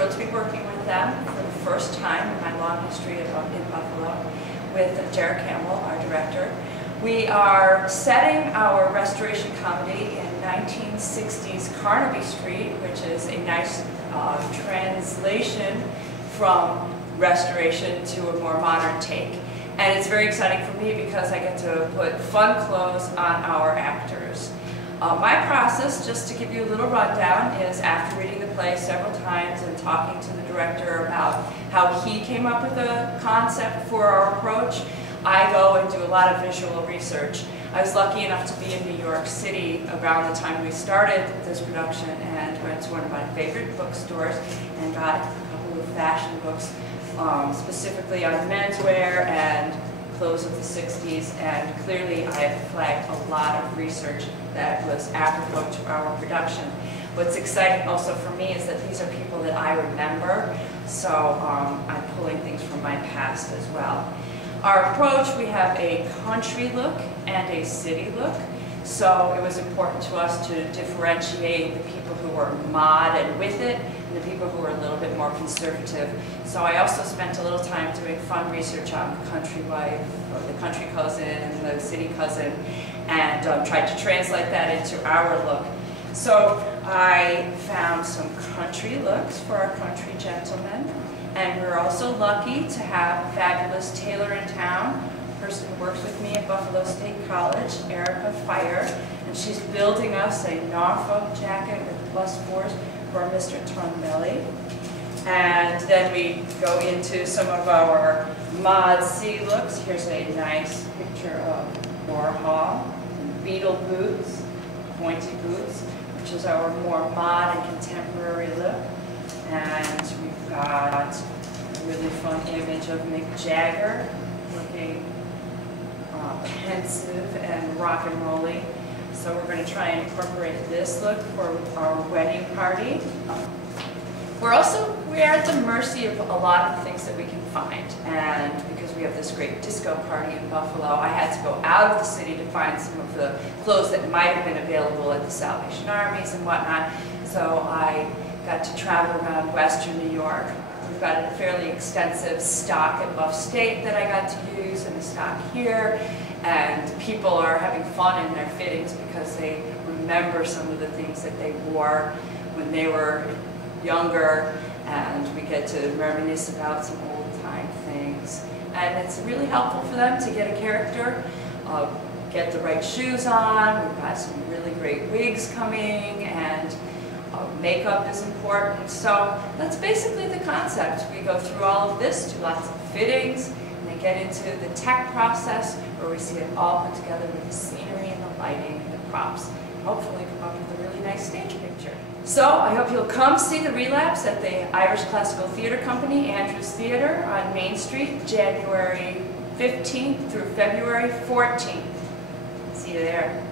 thrilled to be working with them for the first time in my long history in Buffalo with Jared Campbell, our director. We are setting our restoration comedy in 1960s Carnaby Street, which is a nice translation from restoration to a more modern take. And it's very exciting for me because I get to put fun clothes on our actors. My process, just to give you a little rundown, is after reading the play several times and talking to the director about how he came up with the concept for our approach, I go and do a lot of visual research. I was lucky enough to be in New York City around the time we started this production and went to one of my favorite bookstores and got a couple of fashion books specifically on menswear and clothes of the 60s, and clearly I have flagged a lot of research that was apropos to our production. What's exciting also for me is that these are people that I remember, so I'm pulling things from my past as well. Our approach, we have a country look and a city look, so it was important to us to differentiate the people who were mod and with it and the people who were a little bit more conservative. So I also spent a little time doing fun research on the country wife, or the country cousin, and the city cousin, and tried to translate that into our look. So I found some country looks for our country gentlemen. And we're also lucky to have a fabulous tailor in town, a person who works with me at Buffalo State College, Erica Fire, and she's building us a Norfolk jacket with +4s for Mr. Tonelli. And then we go into some of our mod C looks. Here's a nice picture of Warhol, beetle boots, pointy boots, which is our more mod and contemporary look. And we've got a really fun image of Mick Jagger looking pensive and rock and rolly. So we're going to try and incorporate this look for our wedding party. We're at the mercy of a lot of things that we can find. And because we have this great disco party in Buffalo, I had to go out of the city to find some of the clothes that might have been available at the Salvation Armies and whatnot. So I got to travel around Western New York. We've got a fairly extensive stock at Buff State that I got to use, and a stock here. And people are having fun in their fittings because they remember some of the things that they wore when they were younger, and we get to reminisce about some old-time things. And it's really helpful for them to get a character, get the right shoes on. We've got some really great wigs coming, and makeup is important. So that's basically the concept. We go through all of this, do lots of fittings, and then get into the tech process where we see it all put together with the scenery and the lighting and the props. Hopefully come up with a really nice stage picture. So I hope you'll come see the Relapse at the Irish Classical Theatre Company, Andrews Theatre on Main Street, January 15th through February 14th. See you there.